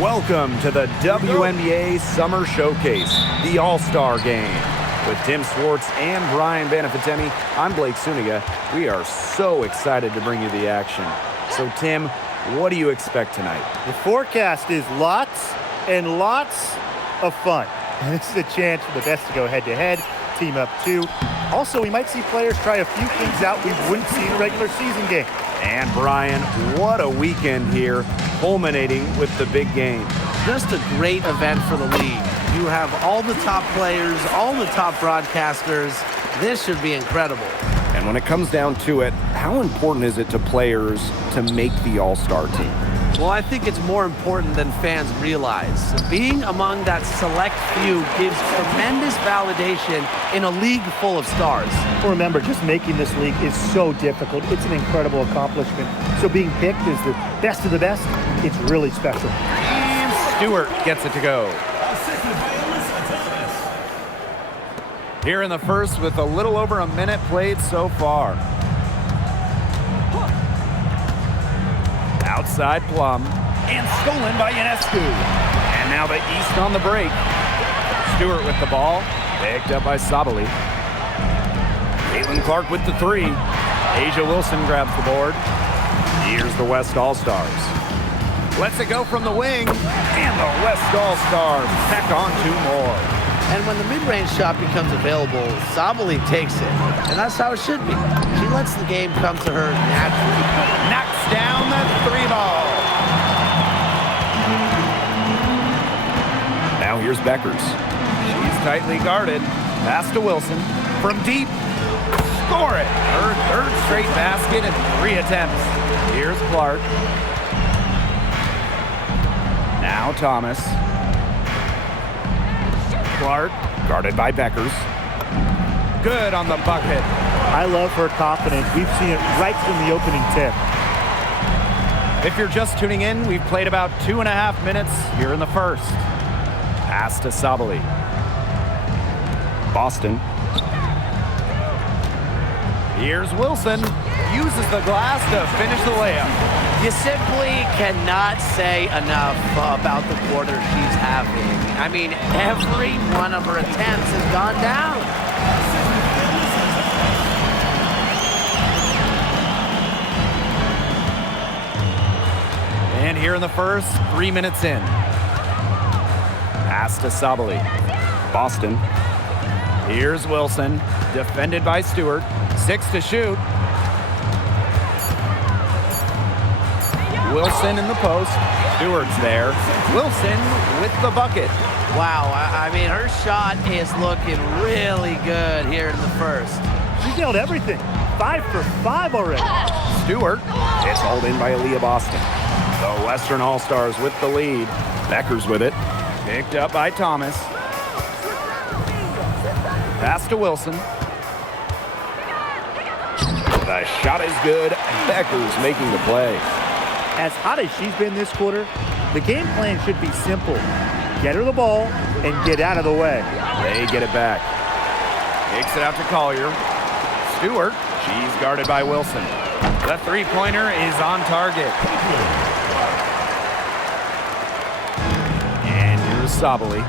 Welcome to the WNBA Summer Showcase, the All-Star Game. With Tim Swartz and Brian Banafitemi, I'm Blake Suniga. We are so excited to bring you the action. So, Tim, what do you expect tonight? The forecast is lots and lots of fun. And this is a chance for the best to go head-to-head, team up two. Also, we might see players try a few things out we wouldn't see in a regular season game. And Brian, what a weekend here, culminating with the big game. Just a great event for the league. You have all the top players, all the top broadcasters. This should be incredible. And when it comes down to it, how important is it to players to make the All-Star team? Well, I think it's more important than fans realize. Being among that select few gives tremendous validation in a league full of stars. Remember, just making this league is so difficult. It's an incredible accomplishment. So being picked as the best of the best, it's really special. And Stewart gets it to go. Here in the first with a little over a minute played so far. Outside Plum, and stolen by Ionescu. And now the East on the break. Stewart with the ball, picked up by Sabali. Caitlin Clark with the three. Asia Wilson grabs the board. Here's the West All-Stars. Lets it go from the wing, and the West All-Stars tack on two more. And when the mid-range shot becomes available, Sabali takes it. And that's how it should be. She lets the game come to her naturally. Knocks down the three ball. Now here's Beckers. She's tightly guarded. Pass to Wilson. From deep. Score it. Her third straight basket in 3 attempts. Here's Clark. Now Thomas. Clark, guarded by Beckers. Good on the bucket. I love her confidence. We've seen it right from the opening tip. If you're just tuning in, we've played about 2.5 minutes here in the first. Pass to Sabali. Boston. Here's Wilson. Uses the glass to finish the layup. You simply cannot say enough about the quarter she's having. I mean, every one of her attempts has gone down. And here in the first, 3 minutes in. Pass to Sabali. Boston. Here's Wilson, defended by Stewart. 6 to shoot. Wilson in the post. Stewart's there. Wilson with the bucket. Wow, I mean, her shot is looking really good here in the first. She's nailed everything. 5 for 5 already. Stewart. It's hauled in by Aaliyah Boston. The Western All-Stars with the lead. Beckers with it. Picked up by Thomas. Pass to Wilson. The shot is good. Beckers making the play. As hot as she's been this quarter, the game plan should be simple. Get her the ball and get out of the way. They get it back. Kicks it out to Collier. Stewart. She's guarded by Wilson. The three-pointer is on target. And here's Sabali.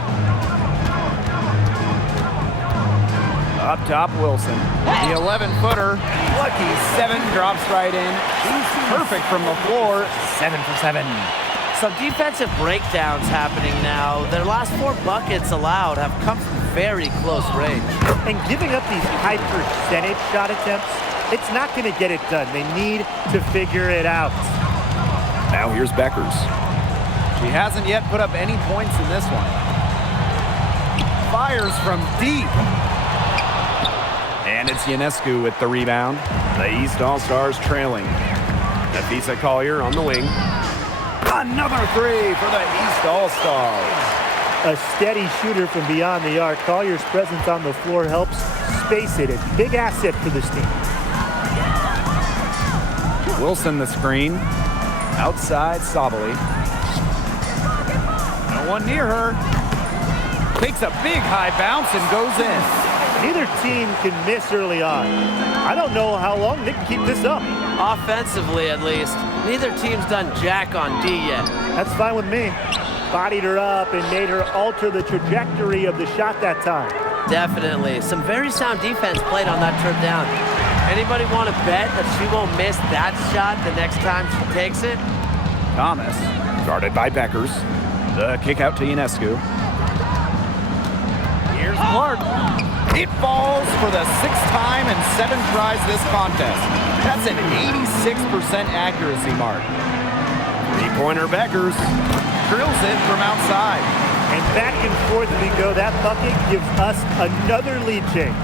Up top, Wilson. The 11-footer. Lucky 7 drops right in. She's perfect from the floor. 7 for 7. Some defensive breakdowns happening now. Their last 4 buckets allowed have come from very close range. And giving up these high percentage shot attempts, it's not going to get it done. They need to figure it out. Now here's Beckers. She hasn't yet put up any points in this one. Fires from deep. And it's Ionescu with the rebound. The East All-Stars trailing. Nafisa Collier on the wing. Another 3 for the East All-Stars. A steady shooter from beyond the arc. Collier's presence on the floor helps space it. A big asset for this team. Wilson the screen. Outside Sabali. No one near her. Takes a big high bounce and goes in. Neither team can miss early on. I don't know how long they can keep this up. Offensively, at least. Neither team's done jack on D yet. That's fine with me. bodied her up and made her alter the trajectory of the shot that time. Definitely. Some very sound defense played on that trip down. Anybody want to bet that she won't miss that shot the next time she takes it? Thomas, guarded by Beckers. The kick out to Ionescu. Here's Clark. It falls for the 6th time in 7 tries this contest. That's an 86% accuracy mark. Three-pointer Beckers drills it from outside. And back and forth we go. That bucket gives us another lead change.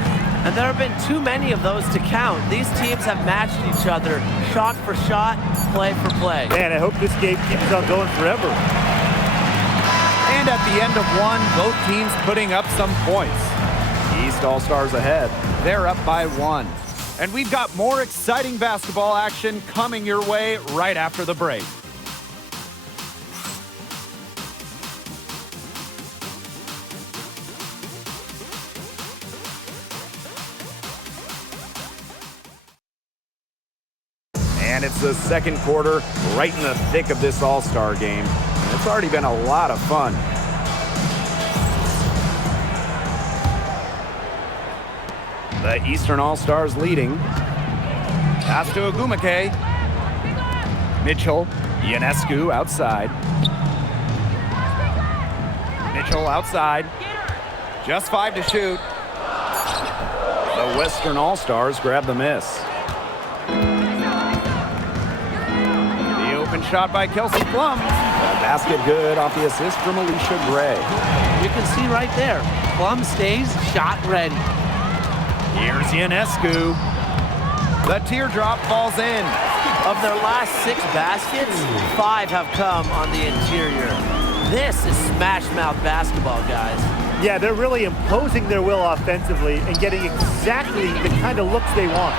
And there have been too many of those to count. These teams have matched each other shot for shot, play for play. Man, I hope this game keeps on going forever. And at the end of one, both teams putting up some points. East All-Stars ahead. They're up by 1. And we've got more exciting basketball action coming your way right after the break. And it's the second quarter, right in the thick of this All-Star game. And it's already been a lot of fun. The Eastern All-Stars leading. Pass to Ogumake. Mitchell, Ionescu outside. Mitchell outside. Just 5 to shoot. The Western All-Stars grab the miss. Shot by Kelsey Plum. The basket good off the assist from Alicia Gray. You can see right there, Plum stays shot ready. Here's Ionescu. The teardrop falls in. Of their last 6 baskets, 5 have come on the interior. This is smash mouth basketball, guys. Yeah, they're really imposing their will offensively and getting exactly the kind of looks they want.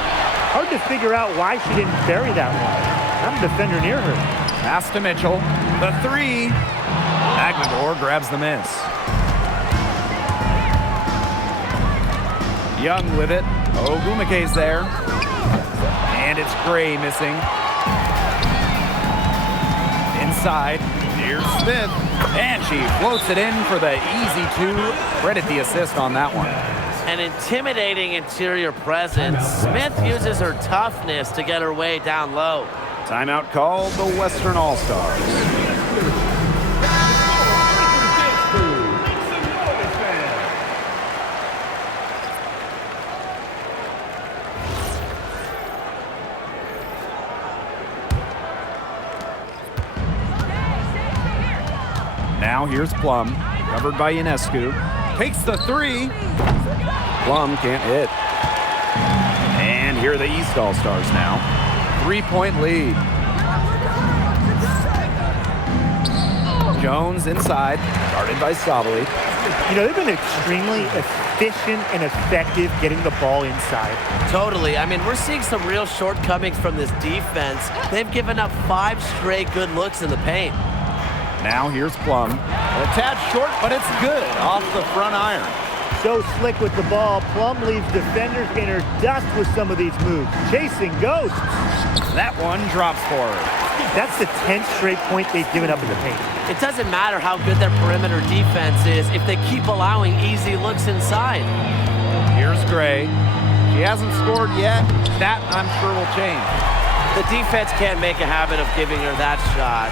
Hard to figure out why she didn't bury that one. Not a defender near her. Pass to Mitchell. The 3. Aguilar grabs the miss. Young with it. Ogumake's there. And it's Gray missing. Inside. Here's Smith. And she floats it in for the easy 2. Credit the assist on that one. An intimidating interior presence. Smith uses her toughness to get her way down low. Timeout called the Western All-Stars. Now here's Plum, covered by Ionescu. Takes the 3. Plum can't hit. And here are the East All-Stars now. 3-point lead. Jones inside, guarded by Sabali. You know, they've been extremely efficient and effective getting the ball inside. Totally. I mean, we're seeing some real shortcomings from this defense. They've given up 5 straight good looks in the paint. Now here's Plum. A tad short, but it's good off the front iron. So slick with the ball. Plum leaves defenders in her dust with some of these moves. Chasing ghosts. That one drops for her. That's the 10th straight point they've given up in the paint. It doesn't matter how good their perimeter defense is if they keep allowing easy looks inside. Here's Gray. She hasn't scored yet. That, I'm sure, will change. The defense can't make a habit of giving her that shot.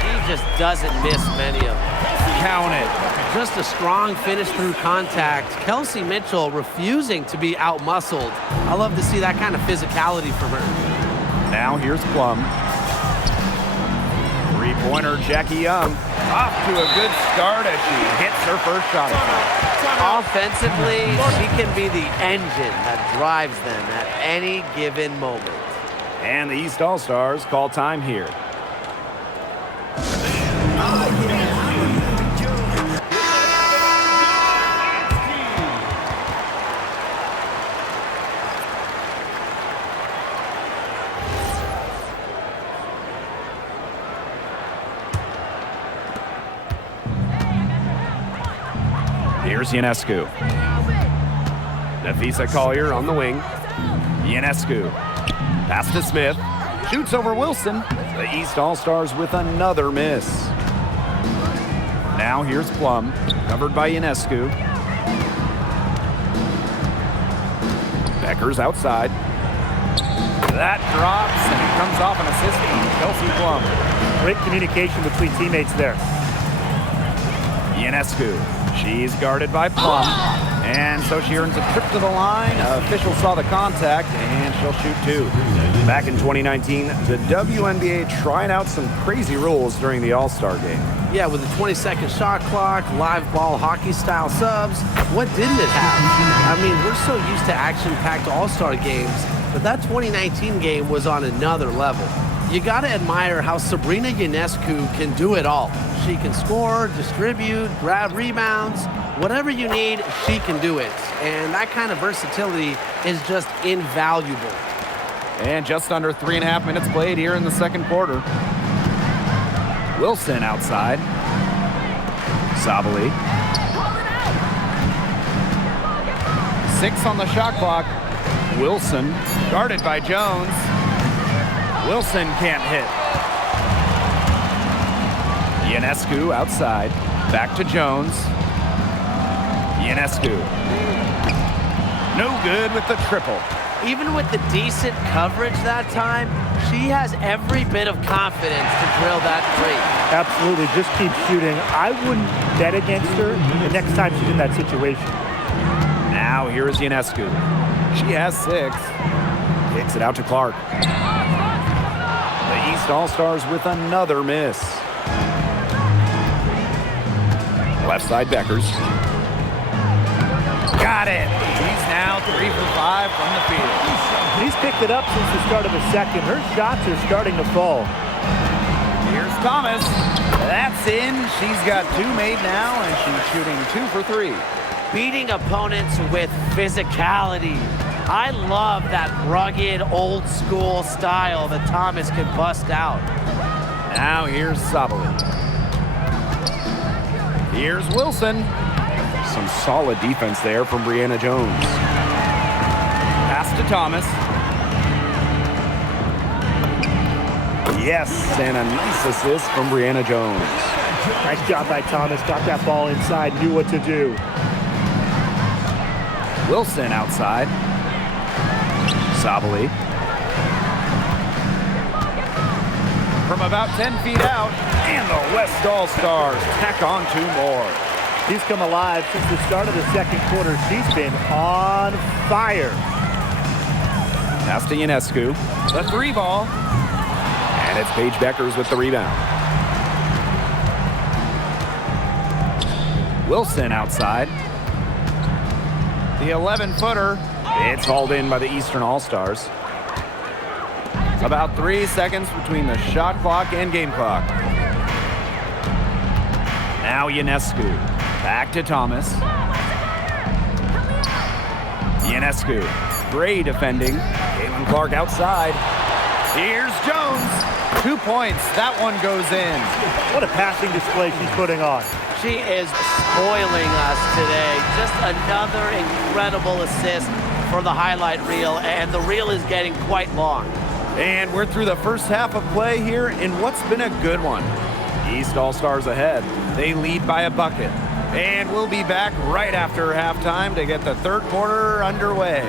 She just doesn't miss many of them. Count it. Just a strong finish through contact. Kelsey Mitchell refusing to be out-muscled. I love to see that kind of physicality from her. Now here's Plum. Three-pointer Jackie Young. Off to a good start as she hits her first shot. Offensively, she can be the engine that drives them at any given moment. And the East All-Stars call time here. Here's Ionescu. Nafisa Collier on the wing. Ionescu. Pass to Smith. Shoots over Wilson. The East All-Stars with another miss. Now here's Plum, covered by Ionescu. Becker's outside. That drops, and it comes off an assist from Kelsey Plum. Great communication between teammates there. Ionescu, she's guarded by Plum, and so she earns a trip to the line. Official saw the contact, and she'll shoot two. Back in 2019, the WNBA tried out some crazy rules during the All-Star game. Yeah, with a 20-second shot clock, live ball hockey-style subs, what didn't it have? I mean, we're so used to action-packed All-Star games, but that 2019 game was on another level. You gotta admire how Sabrina Ionescu can do it all. She can score, distribute, grab rebounds, whatever you need, she can do it. And that kind of versatility is just invaluable. And just under 3.5 minutes played here in the second quarter. Wilson outside. Sabali. 6 on the shot clock. Wilson guarded by Jones. Wilson can't hit. Ionescu outside. Back to Jones. Ionescu. No good with the triple. Even with the decent coverage that time, she has every bit of confidence to drill that three. Absolutely, just keep shooting. I wouldn't bet against her the next time she's in that situation. Now here is Ionescu. She has 6. Kicks it out to Clark. The East All-Stars with another miss. Left side Beckers. Got it. He's now 3 for 5 from the field. He's picked it up since the start of the second. Her shots are starting to fall. Here's Thomas. That's in. She's got 2 made now, and she's shooting 2 for 3. Beating opponents with physicality. I love that rugged, old-school style that Thomas can bust out. Now here's Sabali. Here's Wilson. Some solid defense there from Brianna Jones. Pass to Thomas. Yes, and a nice assist from Brianna Jones. Nice job by Thomas. Got that ball inside, knew what to do. Wilson outside. Sabali. From about 10 feet out, and the West All-Stars tack on 2 more. She's come alive since the start of the second quarter. She's been on fire. Pass to Ionescu. The 3 ball. And it's Paige Beckers with the rebound. Wilson outside. The 11-footer. It's hauled in by the Eastern All-Stars. About 3 seconds between the shot clock and game clock. Now Ionescu. Back to Thomas. Ionescu. Great defending. Caitlin Clark outside. Here's Jones. 2 points. That one goes in. What a passing display she's putting on. She is spoiling us today. Just another incredible assist for the highlight reel, and the reel is getting quite long. And we're through the first half of play here in what's been a good one. East All-Stars ahead. They lead by a bucket. And we'll be back right after halftime to get the third quarter underway.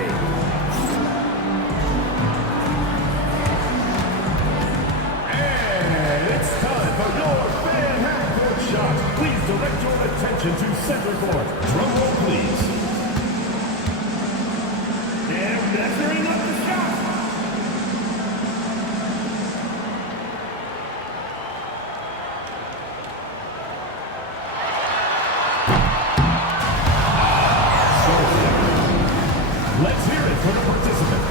And it's time for your fan half-court shot. Please direct your attention to center court. Drum roll, please. And measuring up the shot. Let's hear it for the participant.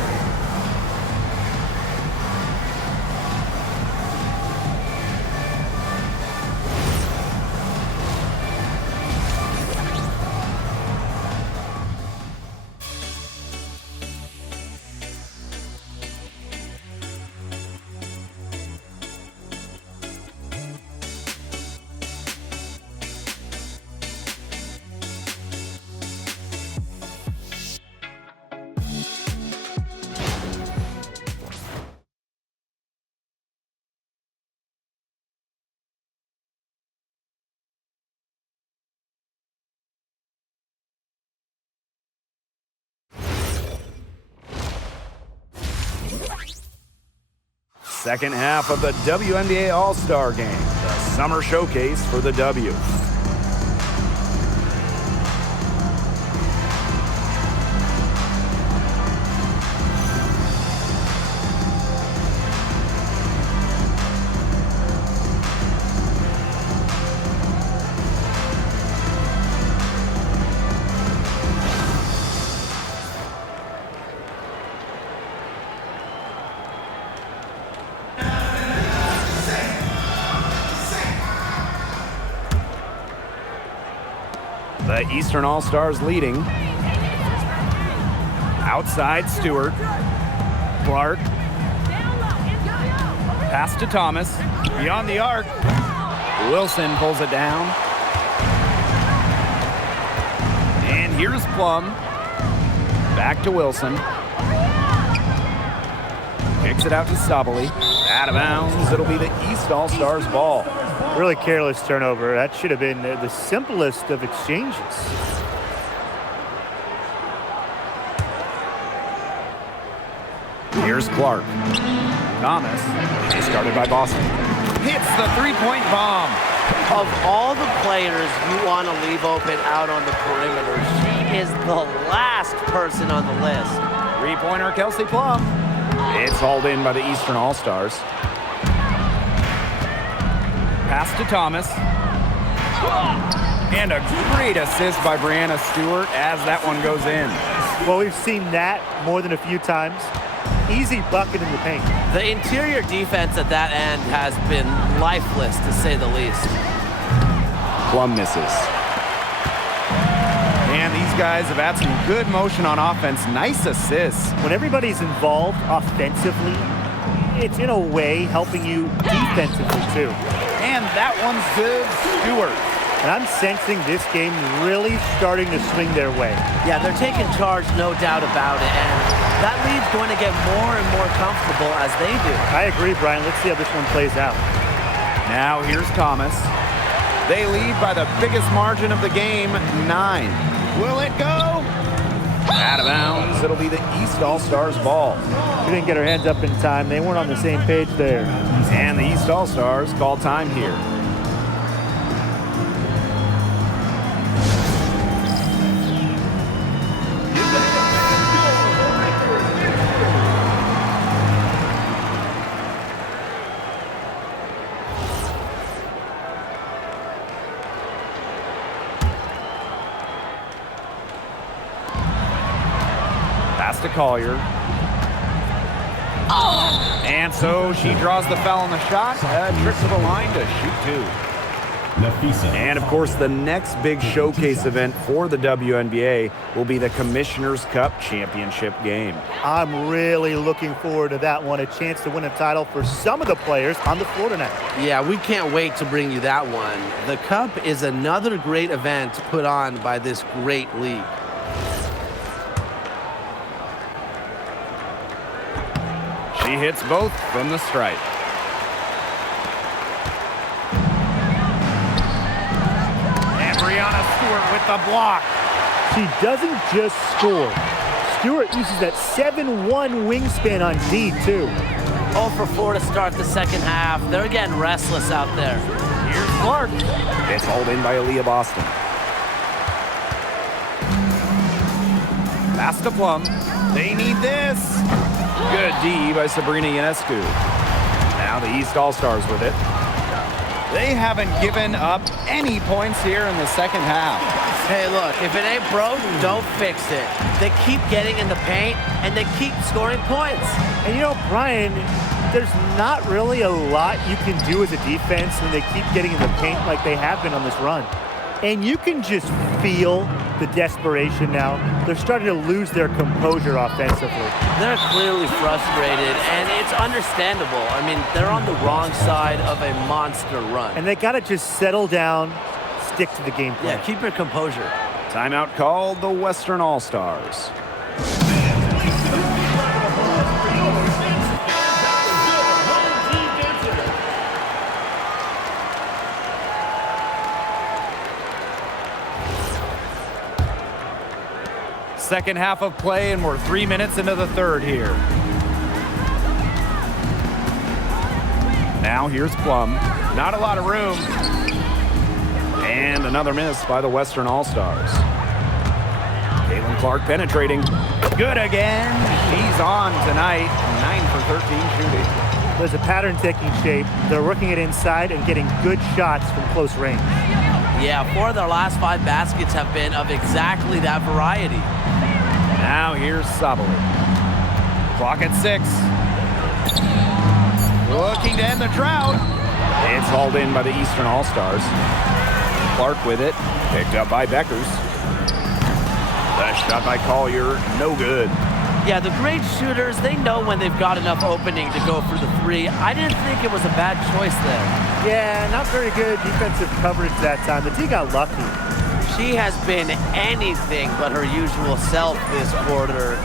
Second half of the WNBA All-Star Game, the summer showcase for the W. The Eastern All-Stars leading. Outside, Stewart. Clark. Pass to Thomas. Beyond the arc. Wilson pulls it down. And here's Plum. Back to Wilson. Kicks it out to Sabali. Out of bounds. It'll be the East All-Stars ball. Really careless turnover. That should have been the simplest of exchanges. Here's Clark. Thomas, started by Boston. Hits the three-point bomb. Of all the players you want to leave open out on the perimeter, she is the last person on the list. Three-pointer, Kelsey Plum. It's hauled in by the Eastern All-Stars. Pass to Thomas. And a great assist by Brianna Stewart as that one goes in. Well, we've seen that more than a few times. Easy bucket in the paint. The interior defense at that end has been lifeless, to say the least. Plum misses. And these guys have had some good motion on offense. Nice assists. When everybody's involved offensively, it's in a way helping you defensively too. And that one's good, Stewart. And I'm sensing this game really starting to swing their way. Yeah, they're taking charge, no doubt about it. And that lead's going to get more and more comfortable as they do. I agree, Brian. Let's see how this one plays out. Now here's Thomas. They lead by the biggest margin of the game, 9. Will it go? Out of bounds. It'll be the East All-Stars ball. We didn't get our hands up in time. They weren't on the same page there. And the East All-Stars call time here. Pass to Collier. And so she draws the foul on the shot. Trip to the line to shoot 2. And of course, the next big showcase event for the WNBA will be the Commissioner's Cup Championship game. I'm really looking forward to that one. A chance to win a title for some of the players on the floor tonight. Yeah, we can't wait to bring you that one. The Cup is another great event put on by this great league. She hits both from the stripe. And Brianna Stewart with the block. She doesn't just score. Stewart uses that 7'1" wingspan on D, too. 0 for 4 to start the second half. They're getting restless out there. Here's Clark. It's hauled in by Aaliyah Boston. Pass to Plum. They need this. Good D by Sabrina Ionescu. Now the East All-Stars with it. They haven't given up any points here in the second half. Hey, look, if it ain't broke, don't fix it. They keep getting in the paint, and they keep scoring points. And you know, Brian, there's not really a lot you can do as a defense when they keep getting in the paint like they have been on this run. And you can just feel the desperation now. They're starting to lose their composure offensively. They're clearly frustrated, and it's understandable. I mean, they're on the wrong side of a monster run. And they got to just settle down, stick to the game plan. Yeah, keep your composure. Timeout called the Western All-Stars. Second half of play, and we're 3 minutes into the third here. Now here's Plum. Not a lot of room. And another miss by the Western All-Stars. Caitlin Clark penetrating. Good again. She's on tonight. 9 for 13 shooting. There's a pattern taking shape. They're working it inside and getting good shots from close range. Yeah, 4 of their last 5 baskets have been of exactly that variety. Now here's Sabali. Clock at 6. Looking to end the drought. It's hauled in by the Eastern All-Stars. Clark with it. Picked up by Beckers. The shot by Collier, no good. Yeah, the great shooters, they know when they've got enough opening to go for the 3. I didn't think it was a bad choice there. Yeah, not very good defensive coverage that time. The D got lucky. She has been anything but her usual self this quarter.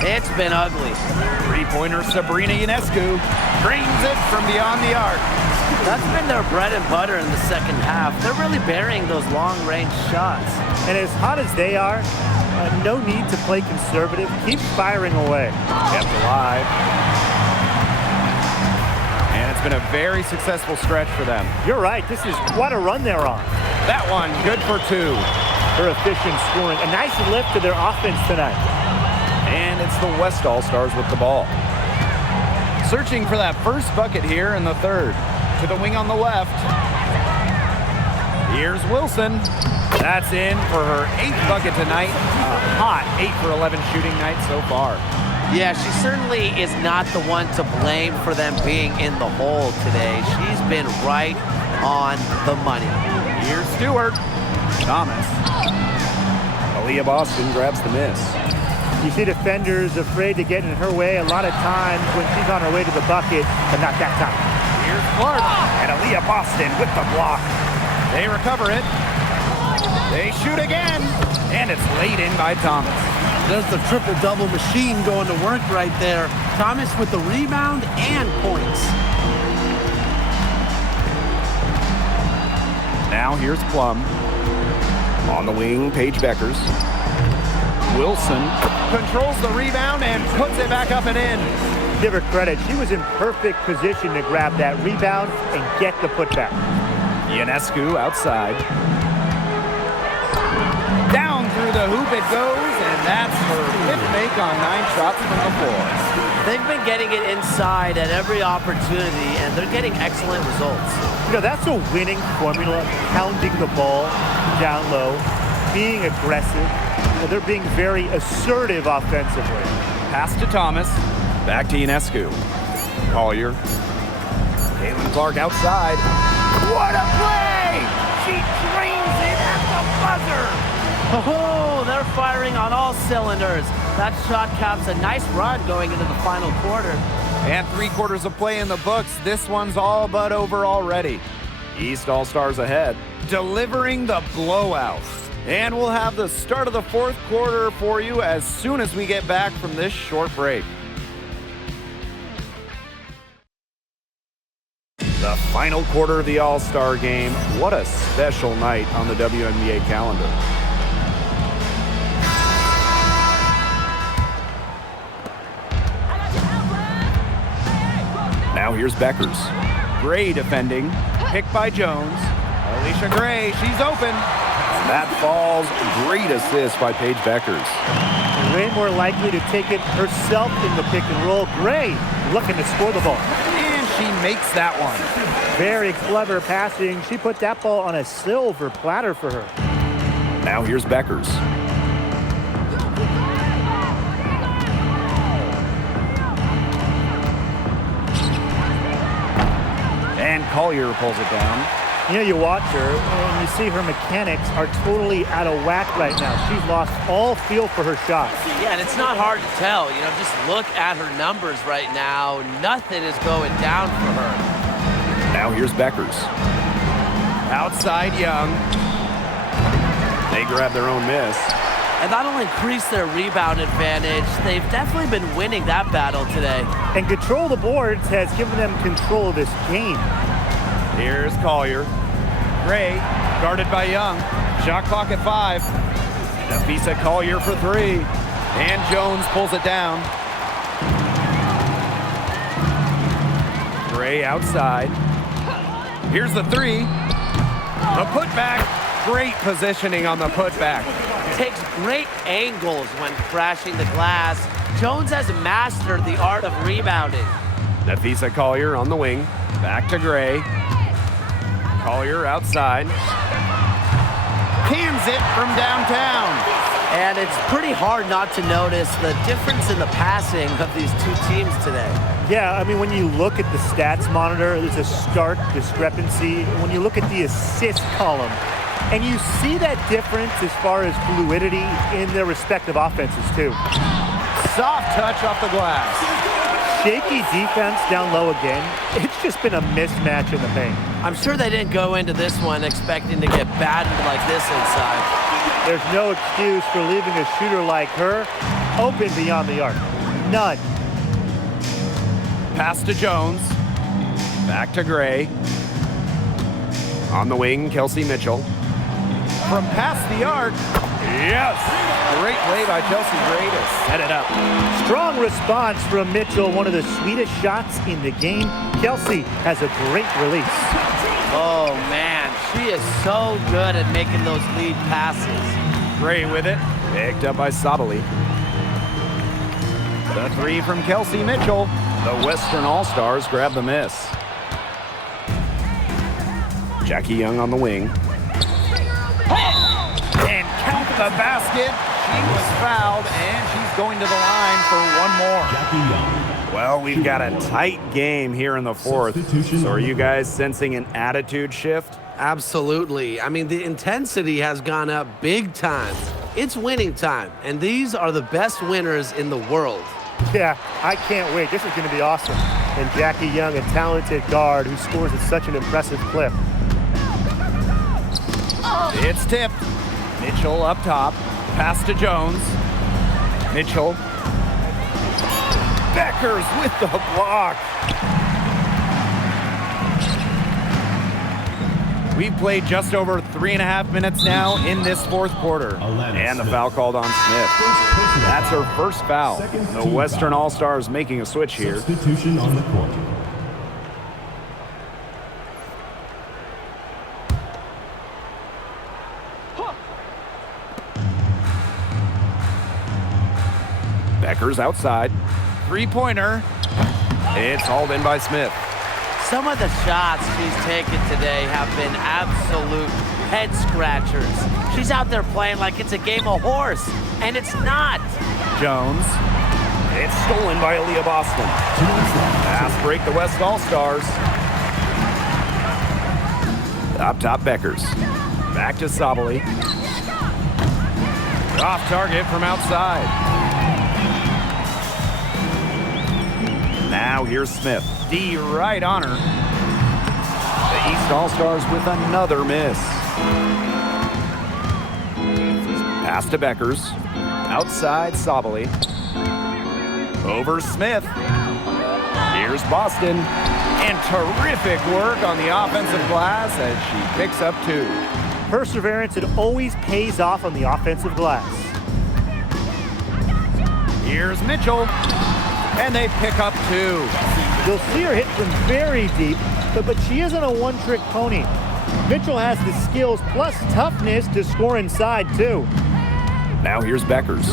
It's been ugly. Three-pointer Sabrina Ionescu drains it from beyond the arc. That's been their bread and butter in the second half. They're really burying those long-range shots. And as hot as they are, no need to play conservative. Keep firing away. Kept alive. And it's been a very successful stretch for them. You're right. This is quite a run they're on. That one, good for 2. Her efficient scoring. A nice lift to their offense tonight. And it's the West All-Stars with the ball. Searching for that first bucket here in the third. To the wing on the left. Here's Wilson. That's in for her 8th bucket tonight. A hot 8 for 11 shooting night so far. Yeah, she certainly is not the one to blame for them being in the hole today. She's been right on the money. Here's Stewart. Thomas. Aaliyah Boston grabs the miss. You see defenders afraid to get in her way a lot of times when she's on her way to the bucket, but not that time. Here's Clark. And Aaliyah Boston with the block. They recover it. They shoot again. And it's laid in by Thomas. There's the triple-double machine going to work right there. Thomas with the rebound and points. Now here's Plum. On the wing, Paige Beckers. Wilson controls the rebound and puts it back up and in. Give her credit. She was in perfect position to grab that rebound and get the putback. Ionescu outside. Down through the hoop it goes, and that's her 5th make on 9 shots from the floor. They've been getting it inside at every opportunity, and they're getting excellent results. You know, that's a winning formula, pounding the ball down low, being aggressive. They're being very assertive offensively. Pass to Thomas. Back to Ionescu. Collier. Caitlin Clark outside. What a play! She drains it at the buzzer. Oh, they're firing on all cylinders. That shot caps a nice run going into the final quarter. And 3 quarters of play in the books. This one's all but over already. East All-Stars ahead, delivering the blowout. And we'll have the start of the 4th quarter for you as soon as we get back from this short break. The final quarter of the All-Star game. What a special night on the WNBA calendar. Now here's Beckers. Gray defending. Picked by Jones. Alicia Gray, she's open. That falls. Great assist by Paige Beckers. Way more likely to take it herself in the pick and roll. Gray looking to score the ball. And she makes that one. Very clever passing. She put that ball on a silver platter for her. Now here's Beckers. And Collier pulls it down. You know, you watch her and you see her mechanics are totally out of whack right now. She's lost all feel for her shots. Yeah, and it's not hard to tell. You know, just look at her numbers right now. Nothing is going down for her. Now here's Beckers. Outside Young. They grab their own miss. And that'll increase their rebound advantage. They've definitely been winning that battle today. And control of the boards has given them control of this game. Here's Collier. Gray, guarded by Young. Shot clock at 5. Nafisa Collier for 3. And Jones pulls it down. Gray Gray outside. Here's the three. The putback. Great positioning on the putback. Takes great angles when crashing the glass. Jones has mastered the art of rebounding. Nafisa Collier on the wing. Back to Gray. Collier outside. Cans it from downtown. And it's pretty hard not to notice the difference in the passing of these two teams today. Yeah, I mean, when you look at the stats monitor, there's a stark discrepancy. When you look at the assist column, and you see that difference as far as fluidity in their respective offenses, too. Soft touch off the glass. Shaky defense down low again. It's just been a mismatch in the paint. I'm sure they didn't go into this one expecting to get battered like this inside. There's no excuse for leaving a shooter like her open beyond the arc. None. Pass to Jones. Back to Gray. On the wing, Kelsey Mitchell. From past the arc. Yes! Great play by Chelsea Gray to set it up. Strong response from Mitchell, one of the sweetest shots in the game. Kelsey has a great release. Oh, man. She is so good at making those lead passes. Gray with it. Picked up by Sabali. The three from Kelsey Mitchell. The Western All-Stars grab the miss. Jackie Young on the wing. And count the basket. She was fouled, and she's going to the line for one more. Jackie Young. Well, we've got a tight game here in the fourth. So are you guys sensing an attitude shift? Absolutely. I mean, the intensity has gone up big time. It's winning time, and these are the best winners in the world. Yeah, I can't wait. This is going to be awesome. And Jackie Young, a talented guard who scores at such an impressive clip. It's tipped. Mitchell up top. Pass to Jones. Mitchell. Beckers with the block. We've played just over 3.5 minutes now in this fourth quarter. And the foul called on Smith. That's her first foul. The Western All-Stars making a switch here. Substitution on the court. Beckers outside. Three-pointer. It's hauled in by Smith. Some of the shots she's taken today have been absolute head scratchers. She's out there playing like it's a game of horse, and it's not. Jones. It's stolen by Aaliyah Boston. Fast break the West All-Stars. Up top Beckers. Back to Sabali. Off target from outside. Now here's Smith. D right on her. The East All-Stars with another miss. Pass to Beckers. Outside Sabali. Over Smith. Here's Boston. And terrific work on the offensive glass as she picks up two. Perseverance, it always pays off on the offensive glass. Here's Mitchell. And they pick up two. You'll see her hit from very deep, but she isn't a one-trick pony. Mitchell has the skills plus toughness to score inside, too. Now here's Beckers.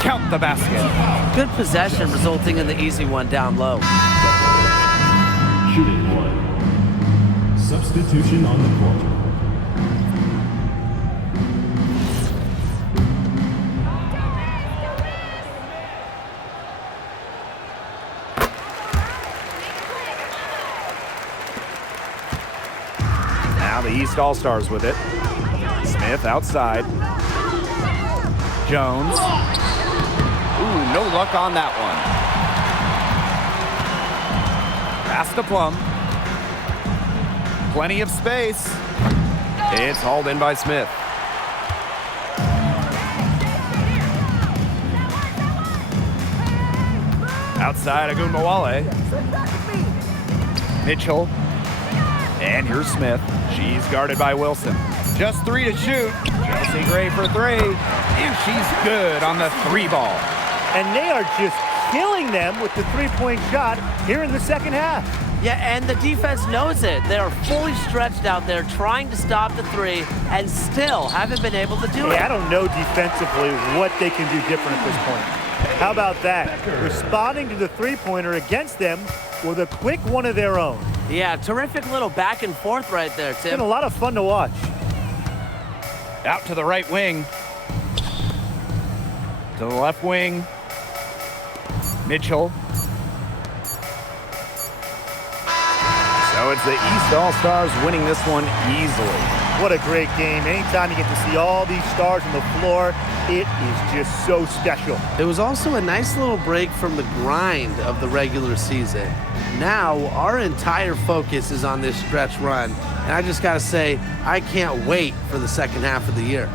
Count the basket. Good possession resulting in the easy one down low. Shooting one. Substitution on the court. Now the East All-Stars with it. Smith outside. Jones. Ooh, no luck on that one. Pass to Plum. Plenty of space. It's hauled in by Smith. Outside Agunmawale. Mitchell. And here's Smith. She's guarded by Wilson. Just three to shoot. Chelsea Gray for three. And she's good on the three ball. And they are just killing them with the three-point shot here in the second half. Yeah, and the defense knows it. They are fully stretched out there trying to stop the three and still haven't been able to do it. I don't know defensively what they can do different at this point. How about that? Responding to the three-pointer against them with a quick one of their own. Yeah, terrific little back and forth right there, It's Tim. been a lot of fun to watch. Out to the right wing. To the left wing. Mitchell. So it's the East All-Stars winning this one easily. What a great game. Anytime you get to see all these stars on the floor, it is just so special. It was also a nice little break from the grind of the regular season. Now, our entire focus is on this stretch run, and I just got to say, I can't wait for the second half of the year.